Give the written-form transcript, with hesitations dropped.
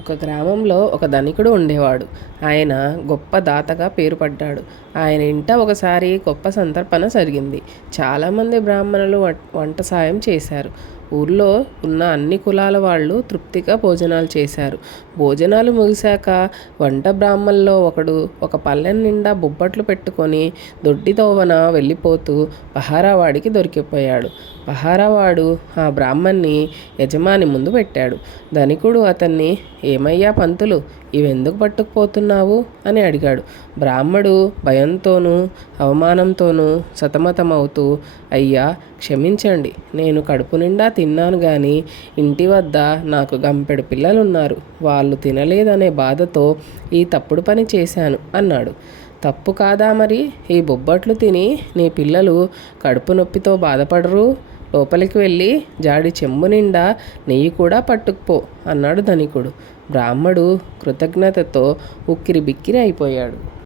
ఒక గ్రామంలో ఒక ధనికుడు ఉండేవాడు. ఆయన గొప్ప దాతగా పేరు పడ్డాడు. ఆయన ఇంట ఒకసారి గొప్ప సంతర్పణ జరిగింది. చాలామంది బ్రాహ్మణులు వంట సాయం చేశారు. ఊర్లో ఉన్న అన్ని కులాల వాళ్ళు తృప్తిగా భోజనాలు చేశారు. భోజనాలు ముగిశాక వంట బ్రాహ్మణుల్లో ఒకడు ఒక పళ్ళెం నిండా బొబ్బట్లు పెట్టుకొని దొడ్డిదోవన వెళ్ళిపోతూ పహారావాడికి దొరికిపోయాడు. పహారావాడు ఆ బ్రాహ్మణ్ణి యజమాని ముందు పెట్టాడు. ధనికుడు అతన్ని, "ఏమయ్యా పంతులు, ఇవెందుకు పట్టుకుపోతున్నావు?" అని అడిగాడు. బ్రాహ్మడు భయంతోనూ అవమానంతోనూ సతమతమవుతూ, "అయ్యా, క్షమించండి, నేను కడుపు నిండా తిన్నాను గాని ఇంటి వద్ద నాకు గంపెడు పిల్లలున్నారు. వాళ్ళు తినలేదనే బాధతో ఈ తప్పుడు పని చేశాను" అన్నాడు. "తప్పు కాదా మరి? ఈ బొబ్బట్లు తిని నీ పిల్లలు కడుపు నొప్పితో బాధపడరు? లోపలికి వెళ్ళి జాడి చెంబు నిండా నెయ్యి కూడా పట్టుకుపో" అన్నాడు ధనికుడు. బ్రాహ్మడు కృతజ్ఞతతో ఉక్కిరి బిక్కిరి అయిపోయాడు.